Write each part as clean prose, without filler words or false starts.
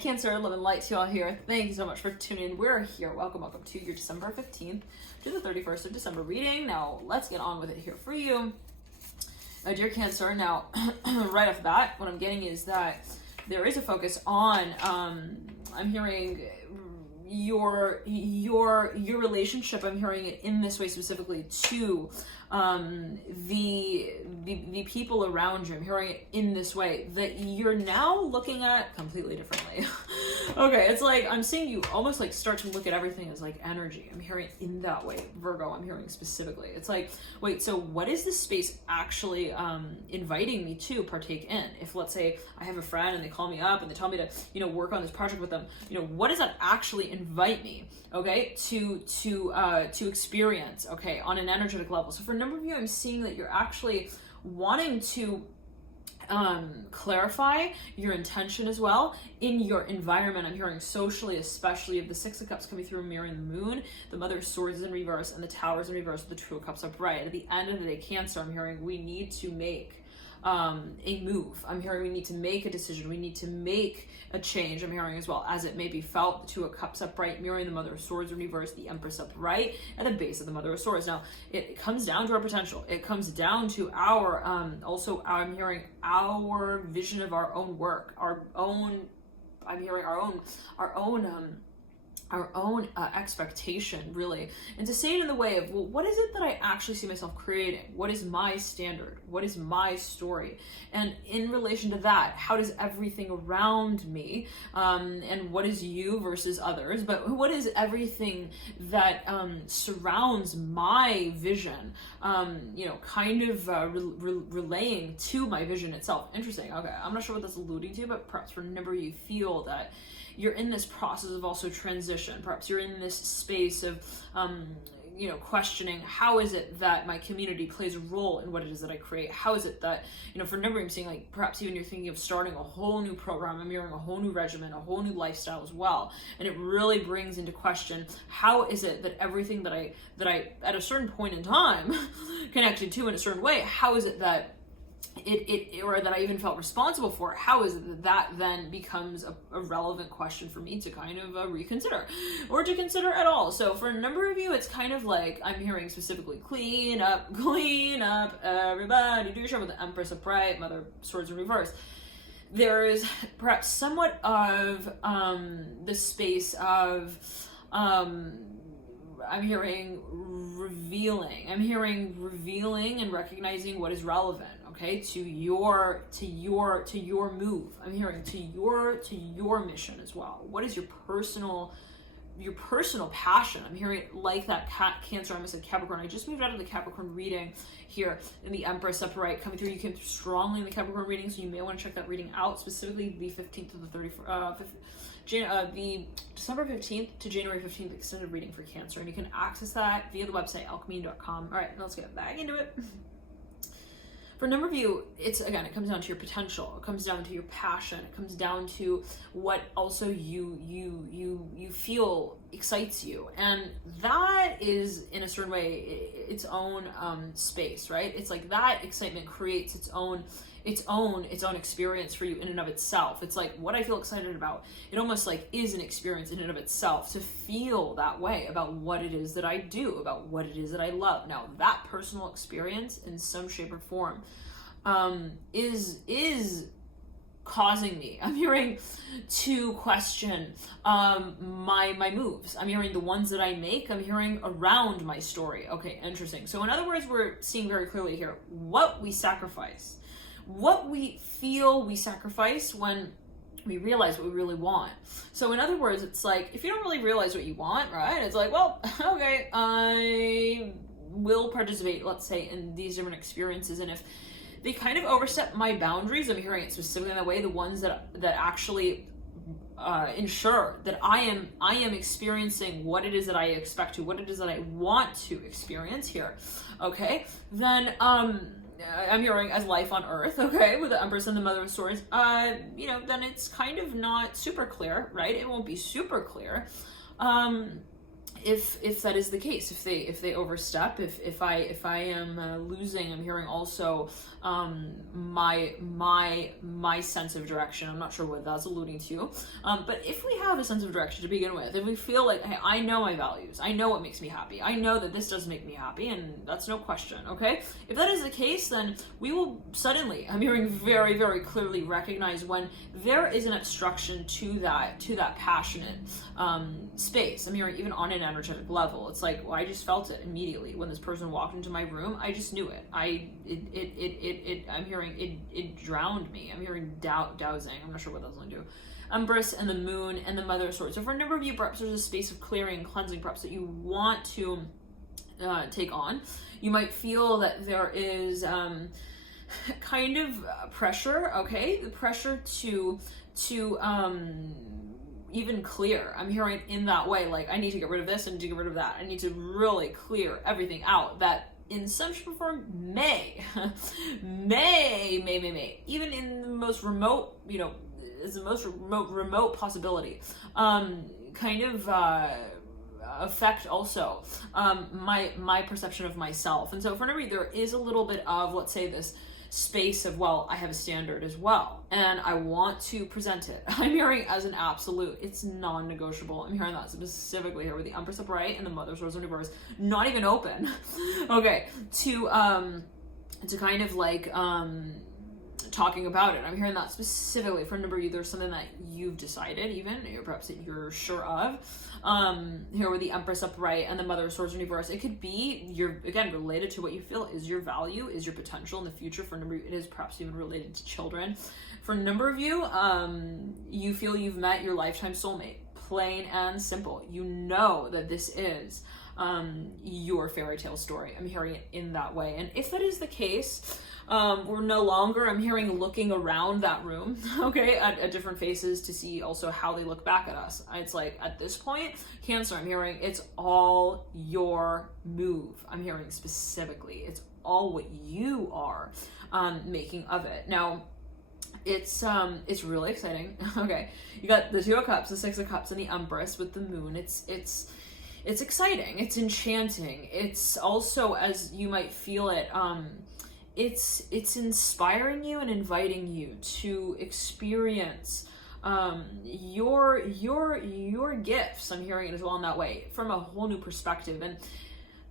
Cancer, love and light to y'all here. Thank you so much for tuning in. We're here. Welcome to your December 15th to the 31st of December reading. Now, let's get on with it here for you. Dear Cancer, now, right off the bat, what I'm getting is that there is a focus on, I'm hearing your relationship. I'm hearing it in this way specifically to the people around you. I'm hearing it in this way that you're now looking at completely differently. Okay, it's like I'm seeing you almost like start to look at everything as like energy. I'm hearing it in that way, Virgo. I'm hearing specifically. It's like, wait, so what is this space actually inviting me to partake in? If let's say I have a friend and they call me up and they tell me to, work on this project with them, what does that actually invite me, okay, to experience, okay, on an energetic level? So for a number of you, I'm seeing that you're actually wanting to clarify your intention as well in your environment. I'm hearing socially, especially of the Six of Cups coming through, mirroring the Moon, the Mother of Swords is in reverse, and the Tower is in reverse with the Two of Cups upright. At the end of the day, Cancer, I'm hearing we need to make a move. I'm hearing we need to make a decision. We need to make a change. I'm hearing as well, as it may be felt, the Two of Cups upright, mirroring the Mother of Swords in reverse, the Empress upright, and the base of the Mother of Swords. Now, it comes down to our potential. It comes down to our, also, I'm hearing our vision of our own work, I'm hearing our own expectation, really, and to say it in the way of, well, what is it that I actually see myself creating? What is my standard? What is my story? And in relation to that, how does everything around me, and what is you versus others, but what is everything that surrounds my vision, relaying to my vision itself? Interesting. Okay, I'm not sure what that's alluding to, but perhaps remember you feel that you're in this process of also transition. Perhaps you're in this space of, questioning, how is it that my community plays a role in what it is that I create? How is it that, for a number, I'm seeing like perhaps even you're thinking of starting a whole new program, I'm hearing a whole new regimen, a whole new lifestyle as well. And it really brings into question, how is it that everything that I at a certain point in time connected to in a certain way, how is it that or that I even felt responsible for, how is it that then becomes a relevant question for me to kind of reconsider or to consider at all? So for a number of you, it's kind of like I'm hearing specifically clean up, everybody do your job with the Empress upright, Mother of Swords in reverse. There is perhaps somewhat of the space of I'm hearing revealing and recognizing what is relevant, okay, to your move. I'm hearing to your mission as well. What is your personal passion? I'm hearing like that Cancer, I almost said Capricorn. I just moved out of the Capricorn reading here in the Empress upright coming through. You came through strongly in the Capricorn reading, so you may want to check that reading out, specifically the 15th to the 31st, the December 15th to January 15th extended reading for Cancer, and you can access that via the website alchemy.com. All right, let's get back into it. For a number of you, it comes down to your potential. It comes down to your passion. It comes down to what also you feel excites you, and that is in a certain way its own space, right? It's like that excitement creates its own experience for you in and of itself. It's like what I feel excited about, it almost like is an experience in and of itself to feel that way about what it is that I do, about what it is that I love. Now that personal experience in some shape or form is causing me, I'm hearing, to question my moves. I'm hearing the ones that I make, I'm hearing around my story. Okay, interesting. So in other words, we're seeing very clearly here what we sacrifice, what we feel we sacrifice when we realize what we really want. So in other words, it's like, if you don't really realize what you want, right, it's like, well, okay, I will participate, let's say, in these different experiences, and if they kind of overstep my boundaries, I'm hearing it specifically in that way, the ones that actually ensure that I am experiencing what it is that I expect to, what it is that I want to experience here, okay, then I'm hearing as life on earth, okay, with the Empress and the Mother of Swords, then it's kind of not super clear, right? It won't be super clear. if that is the case, if they overstep, if I am losing, I'm hearing also my sense of direction. I'm not sure what that's alluding to, but if we have a sense of direction to begin with, if we feel like, hey, I know my values, I know what makes me happy, I know that this does make me happy, and that's no question, okay? If that is the case, then we will suddenly, I'm hearing very, very clearly, recognize when there is an obstruction to that passionate space. I'm hearing even on an energetic level. It's like, well, I just felt it immediately when this person walked into my room. I just knew it. I'm hearing it drowned me. I'm hearing dowsing. I'm not sure what that's going to do. Empress and the moon and the Mother of Swords. So for a number of you, perhaps there's a space of clearing, cleansing, perhaps that you want to take on. You might feel that there is kind of pressure, okay? The pressure to even clear. I'm hearing in that way, like, I need to get rid of this, I need to get rid of that. I need to really clear everything out that in some shape or form may, even in the most remote, is the most remote possibility, kind of affect also my perception of myself. And so for everybody, there is a little bit of, let's say, this space of, well, I have a standard as well, and I want to present it. I'm hearing as an absolute. It's non-negotiable. I'm hearing that specifically here with the Empress upright and the Mother of Swords in reverse, not even open. Okay, to kind of like talking about it. I'm hearing that specifically for a number of you. There's something that you've decided, even, or perhaps that you're sure of. Here with the Empress upright and the Mother of Swords in reverse, it could be you're again related to what you feel is your value, is your potential in the future. For a number of you, it is perhaps even related to children. For a number of you, you feel you've met your lifetime soulmate, plain and simple. You know that this is your fairy tale story. I'm hearing it in that way. And if that is the case, we're no longer, I'm hearing, looking around that room, okay, at different faces to see also how they look back at us. It's like, at this point, Cancer, I'm hearing it's all your move. I'm hearing specifically, it's all what you are making of it. Now, it's really exciting. Okay, you got the Two of Cups, the Six of Cups, and the Empress with the moon. It's exciting. It's enchanting. It's also, as you might feel it, it's inspiring you and inviting you to experience your gifts. I'm hearing it as well in that way, from a whole new perspective. And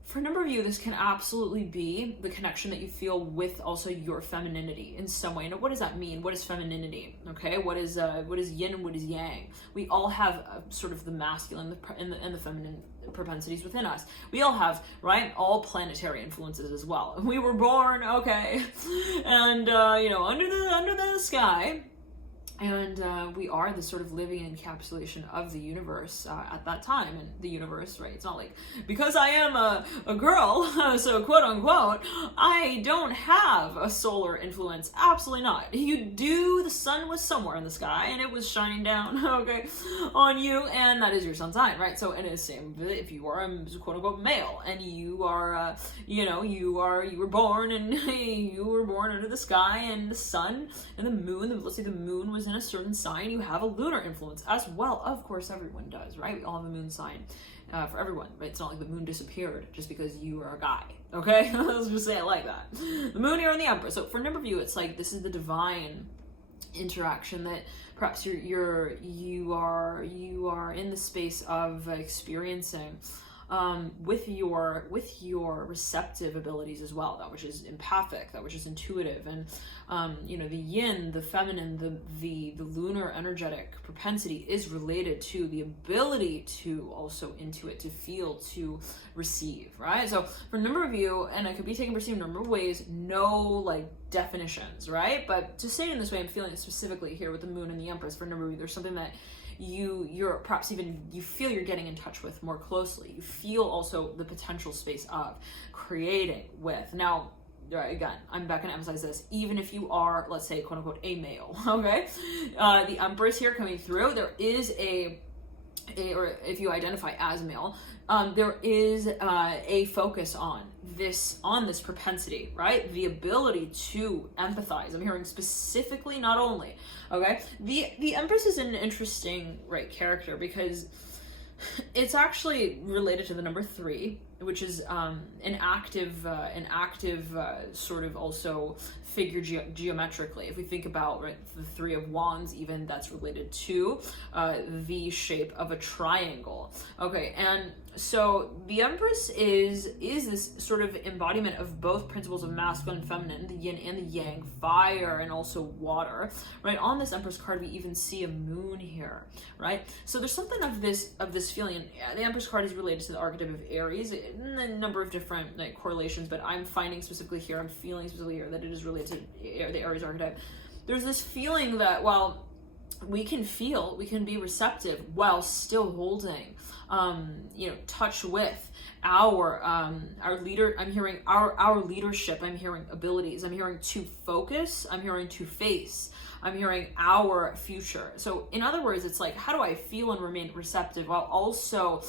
for a number of you, this can absolutely be the connection that you feel with also your femininity in some way. And what does that mean? What is femininity? Okay, what is yin and what is yang? We all have sort of the masculine and the feminine propensities within us. We all have, right, all planetary influences as well. We were born, okay, and under the sky. And we are the sort of living encapsulation of the universe at that time. And the universe, right, it's not like, because I am a girl, so quote unquote, I don't have a solar influence. Absolutely not. You do, the sun was somewhere in the sky and it was shining down, okay, on you, and that is your sun sign, right? So it is same if you are a quote unquote male and you are, you were born and you were born under the sky and the sun and the moon, let's say the moon was in a certain sign, you have a lunar influence as well. Of course, everyone does, right? We all have a moon sign for everyone, right? It's not like the moon disappeared just because you are a guy, okay? Let's just say it like that. The moon here and the Empress. So for a number of you, it's like this is the divine interaction that perhaps you are in the space of experiencing with your receptive abilities as well, that which is empathic, that which is intuitive, and the yin, the feminine, the lunar energetic propensity is related to the ability to also intuit, to feel, to receive, right? So for a number of you, and it could be taken perceived in a number of ways, no like definitions, right? But to say it in this way, I'm feeling it specifically here with the moon and the Empress. For a number of you, there's something that you're perhaps even, you feel you're getting in touch with more closely. You feel also the potential space of creating with. Now, again, I'm back going to emphasize this, even if you are, let's say, quote unquote, a male, okay? The Empress here coming through, there is or if you identify as male, there is a focus on this propensity, right? The ability to empathize. I'm hearing specifically, not only, okay? The Empress is an interesting, right, character, because It's actually related to the number 3, which is an active sort of also figure geometrically. If we think about, right, the 3 of Wands, even, that's related to the shape of a triangle. Okay, and so the Empress is this sort of embodiment of both principles of masculine and feminine, the yin and the yang, fire and also water, right? On this Empress card, we even see a moon here, right? So there's something of this feeling. And the Empress card is related to the archetype of Aries, and a number of different like correlations, but I'm finding specifically here, I'm feeling specifically here that it is related to the Aries archetype. There's this feeling that while we can be receptive while still holding touch with our leader. I'm hearing our leadership. I'm hearing abilities. I'm hearing to focus. I'm hearing to face. I'm hearing our future. So in other words, it's like, how do I feel and remain receptive while also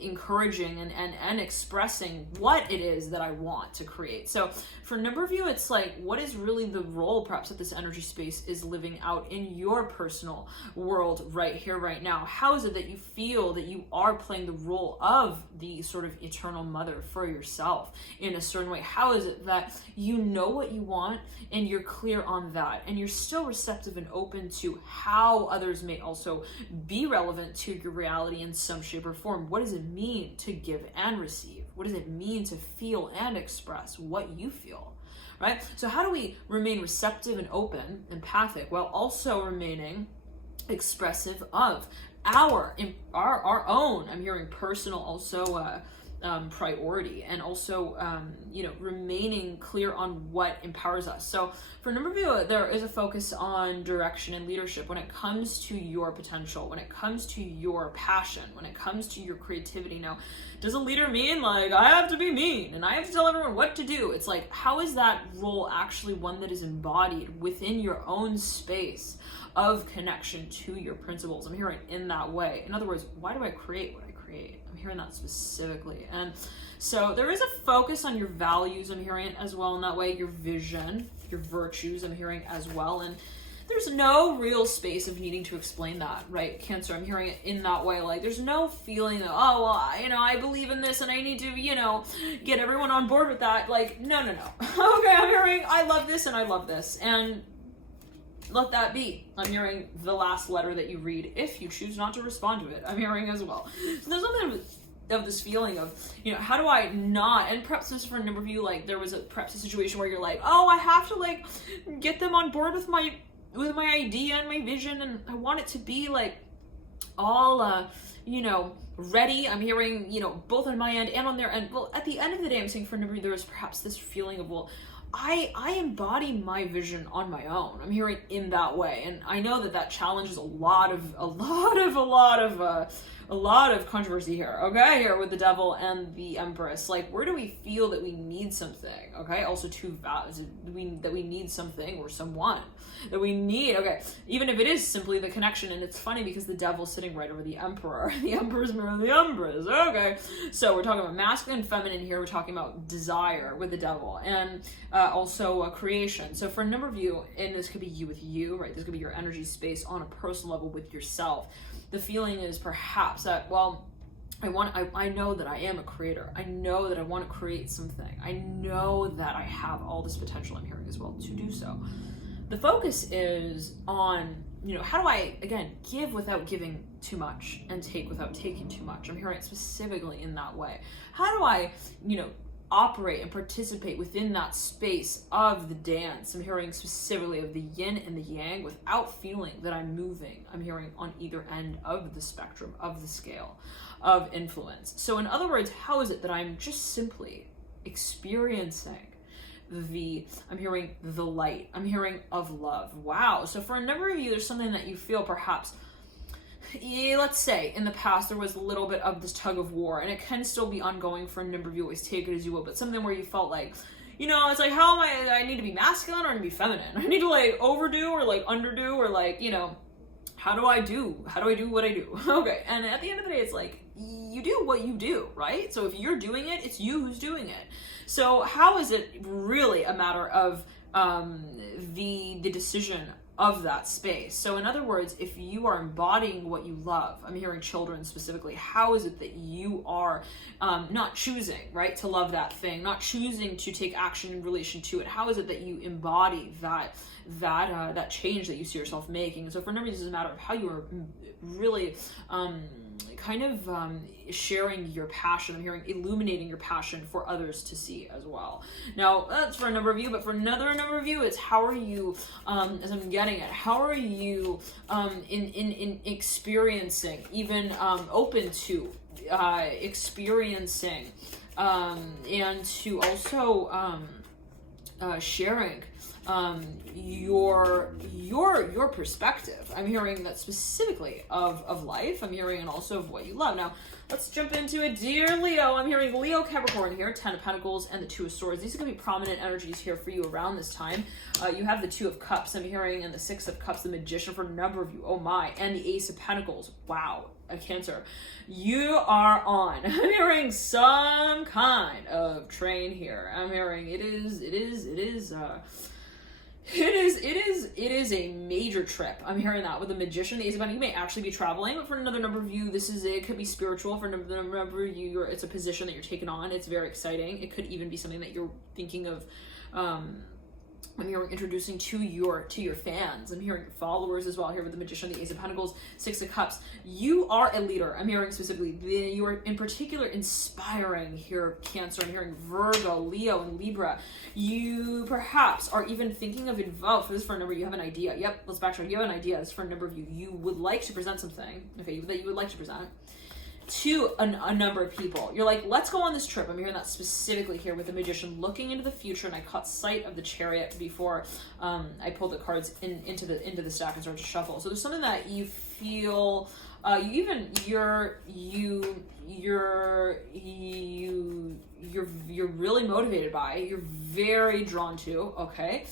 encouraging and expressing what it is that I want to create? So for a number of you, it's like, what is really the role perhaps that this energy space is living out in your personal world right here, right now? How is it that you feel that you are playing the role of the sort of eternal mother for yourself in a certain way? How is it that you know what you want and you're clear on that, and you're still receptive and open to how others may also be relevant to your reality in some shape or form? What does it mean to give and receive? What does it mean to feel and express what you feel, right? So how do we remain receptive and open, empathic, while also remaining expressive of our own, I'm hearing personal also, priority, and also remaining clear on what empowers us? So for a number of you, there is a focus on direction and leadership when it comes to your potential, when it comes to your passion, when it comes to your creativity. Now, does a leader mean like I have to be mean and I have to tell everyone what to do? It's like, how is that role actually one that is embodied within your own space of connection to your principles? I'm hearing in that way. In other words, why do I create what I create? I'm hearing that specifically. And so there is a focus on your values. I'm hearing it as well in that way. Your vision, your virtues, I'm hearing as well. And there's no real space of needing to explain that, right, Cancer? I'm hearing it in that way. Like, there's no feeling of, oh, well, I believe in this and I need to, get everyone on board with that. Like, no. Okay, I'm hearing, I love this and I love this. And let that be. I'm hearing the last letter that you read, if you choose not to respond to it, I'm hearing as well. So there's something of this feeling of, how do I not, and perhaps this is for a number of you, like there was perhaps a situation where you're like, oh, I have to like get them on board with my idea and my vision, and I want it to be like all ready. I'm hearing, both on my end and on their end. Well, at the end of the day, I'm saying for a number of you, there is perhaps this feeling of, well, I embody my vision on my own. I'm hearing in that way, and I know that challenges a lot of controversy here. Okay, here with the Devil and the Empress. Like, where do we feel that we need something? Okay, also two vows that we need something or someone that we need. Okay, even if it is simply the connection. And it's funny because the Devil's sitting right over the Emperor. The Emperor's mirror the Empress. Okay, so we're talking about masculine and feminine here. We're talking about desire with the Devil, and also creation. So for a number of you, and this could be you with you, right? This could be your energy space on a personal level with yourself. The feeling is perhaps that, well, I know that I am a creator. I know that I want to create something. I know that I have all this potential, I'm hearing as well, to do so. The focus is on, how do I, again, give without giving too much and take without taking too much? I'm hearing it specifically in that way. How do I, operate and participate within that space of the dance? I'm hearing specifically of the yin and the yang without feeling that I'm moving. I'm hearing on either end of the spectrum, of the scale of influence. So in other words, how is it that I'm just simply experiencing I'm hearing the light. I'm hearing of love. Wow. So for a number of you, there's something that you feel perhaps, let's say in the past there was a little bit of this tug of war, and it can still be ongoing for a number of you. Always take it as you will, but something where you felt like, it's like, how am I need to be masculine or I need to be feminine? I need to like overdo or like underdo, or like, how do I do what I do? Okay. And at the end of the day, it's like, you do what you do, right? So if you're doing it, it's you who's doing it. So how is it really a matter of the decision of that space. So in other words, if you are embodying what you love, I'm hearing children specifically, how is it that you are not choosing, right, to love that thing, not choosing to take action in relation to it? How is it that you embody that change that you see yourself making? So for a number of reasons, it's a matter of how you are really sharing your passion. I'm hearing illuminating your passion for others to see as well. Now that's for a number of you, but for another number of you, it's how are you, as I'm getting at, how are you in experiencing, even open to experiencing and to also sharing your perspective. I'm hearing that specifically of life. I'm hearing and also of what you love. Now let's jump into it, dear Leo. I'm hearing Leo Capricorn here, 10 of Pentacles and the 2 of Swords. These are going to be prominent energies here for you around this time. You have the 2 of Cups, I'm hearing, and the 6 of Cups, the Magician for a number of you. Oh my, and the Ace of Pentacles. Wow, a Cancer. You are on. I'm hearing some kind of train here. I'm hearing it is a major trip. I'm hearing that with the Magician, the Ace of Pentacles. You may actually be traveling, but for another number of you, it could be spiritual. For another number of you, it's a position that you're taking on. It's very exciting. It could even be something that you're thinking of. I'm hearing introducing to your fans. I'm hearing followers as well here with the Magician, the Ace of Pentacles, 6 of Cups. You are a leader. I'm hearing specifically, you are in particular inspiring here, Cancer. I'm hearing Virgo, Leo, and Libra. You perhaps are even thinking of for this for a number, you have an idea. Yep, let's backtrack. You have an idea. This for a number of you. You would like to present something, okay, that you would like to present to a number of people. You're like, let's go on this trip. I'm hearing that specifically here with the Magician looking into the future, and I caught sight of the Chariot before I pulled the cards into the stack and started to shuffle. So there's something that you feel you're really motivated by, you're very drawn to, okay?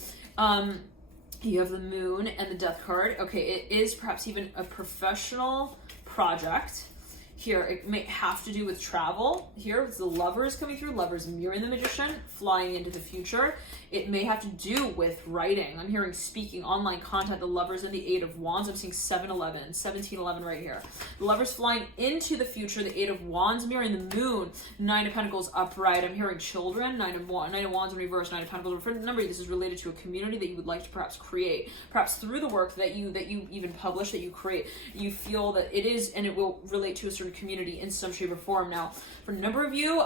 You have the Moon and the Death card. Okay, it is perhaps even a professional project. Here, it may have to do with travel. Here, it's the Lovers coming through. Lovers mirroring the Magician, flying into the future. It may have to do with writing. I'm hearing speaking, online content, the Lovers and the 8 of Wands. I'm seeing 1711 right here. The Lovers flying into the future, the 8 of Wands mirroring the Moon, 9 of Pentacles upright. I'm hearing children, 9 of Wands in reverse, 9 of Pentacles. Remember, this is related to a community that you would like to perhaps create. Perhaps through the work that you even publish, that you create, you feel that it is, and it will relate to a certain community in some shape or form. Now, for a number of you,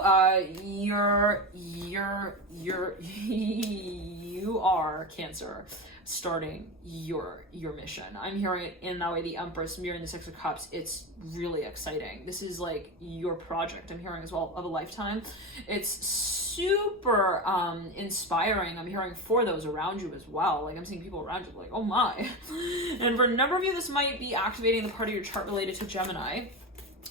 you are, Cancer, starting your mission. I'm hearing it in that way. The Empress mirroring the 6 of Cups. It's really exciting. This is like your project. I'm hearing as well of a lifetime. It's super inspiring. I'm hearing for those around you as well. Like I'm seeing people around you like, oh my. And for a number of you, this might be activating the part of your chart related to Gemini.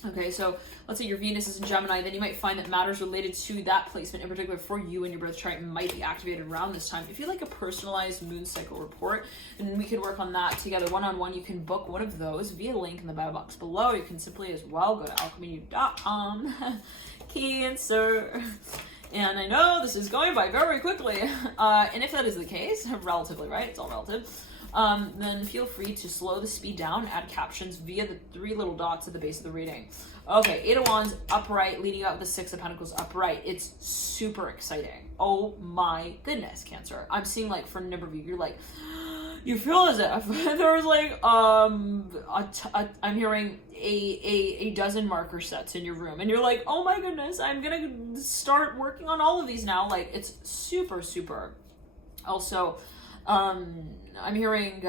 Okay, so let's say your Venus is in Gemini, then you might find that matters related to that placement, in particular for you and your birth chart, might be activated around this time. If you like a personalized moon cycle report, then we can work on that together one-on-one. You can book one of those via link in the bio box below. You can simply as well go to alchemy.com. Cancer. And I know this is going by very quickly. And if that is the case, relatively, right? It's all relative. Then feel free to slow the speed down, add captions via the 3 little dots at the base of the reading. Okay, 8 of Wands upright, leading up with the 6 of Pentacles upright. It's super exciting. Oh my goodness, Cancer. I'm seeing like for a number of you, you're like, you feel as if there's like, I'm hearing a dozen marker sets in your room, and you're like, oh my goodness, I'm gonna start working on all of these now. Like it's super, super. Also, I'm hearing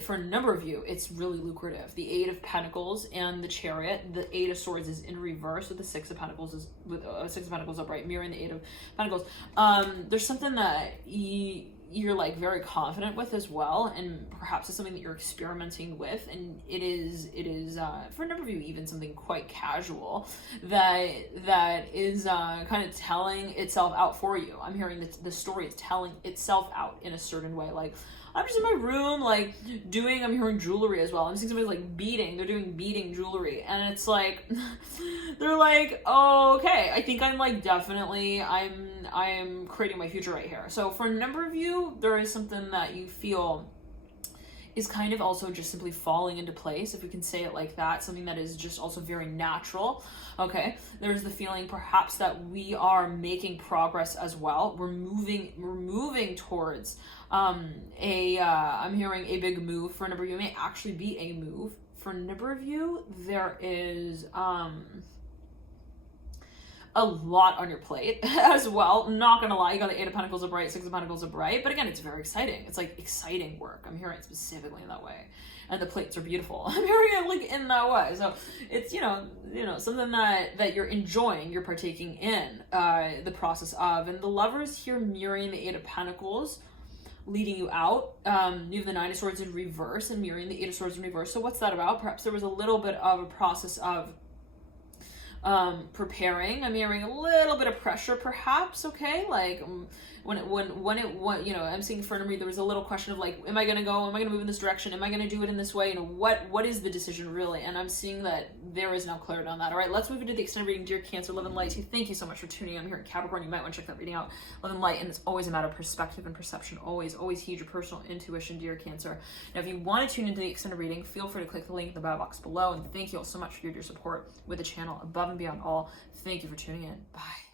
for a number of you, it's really lucrative. The 8 of Pentacles and the Chariot. The 8 of Swords is in reverse with the 6 of Pentacles is with 6 of Pentacles upright, mirroring the 8 of Pentacles. There's something that you're like very confident with as well, and perhaps it's something that you're experimenting with, and it is for a number of you even something quite casual that is kind of telling itself out for you. I'm hearing that the story is telling itself out in a certain way. Like I'm just in my room, like I'm hearing jewelry as well. I'm seeing somebody like they're doing beading jewelry, and it's like they're like, oh, okay, I think I'm like definitely I'm creating my future right here. So for a number of you, there is something that you feel is kind of also just simply falling into place, if we can say it like that, something that is just also very natural. Okay, there's the feeling perhaps that we are making progress as well. We're moving towards I'm hearing a big move. For a number of you, it may actually be a move. For a number of you, there is a lot on your plate as well. Not gonna lie, you got the 8 of Pentacles upright, 6 of Pentacles upright, but again, it's very exciting. It's like exciting work. I'm hearing it specifically in that way. And the plates are beautiful. I'm hearing it like in that way. So it's, you know, something that you're enjoying, you're partaking in the process of. And the Lovers here mirroring the 8 of Pentacles, leading you out. You have the 9 of Swords in reverse and mirroring the 8 of Swords in reverse. So what's that about? Perhaps there was a little bit of a process of preparing. I'm hearing a little bit of pressure, perhaps. Okay, like when you know, I'm seeing for me there was a little question of like, am I gonna go? Am I gonna move in this direction? Am I gonna do it in this way? You know, what is the decision really? And I'm seeing that there is now clarity on that. All right, let's move into the extended reading. Dear Cancer, love and light to you. Thank you so much for tuning in. I'm here in Capricorn. You might want to check that reading out. Love and light, and it's always a matter of perspective and perception. Always heed your personal intuition, dear Cancer. Now, if you want to tune into the extended reading, feel free to click the link in the bio box below. And thank you all so much for your support with the channel above and beyond all. Thank you for tuning in. Bye.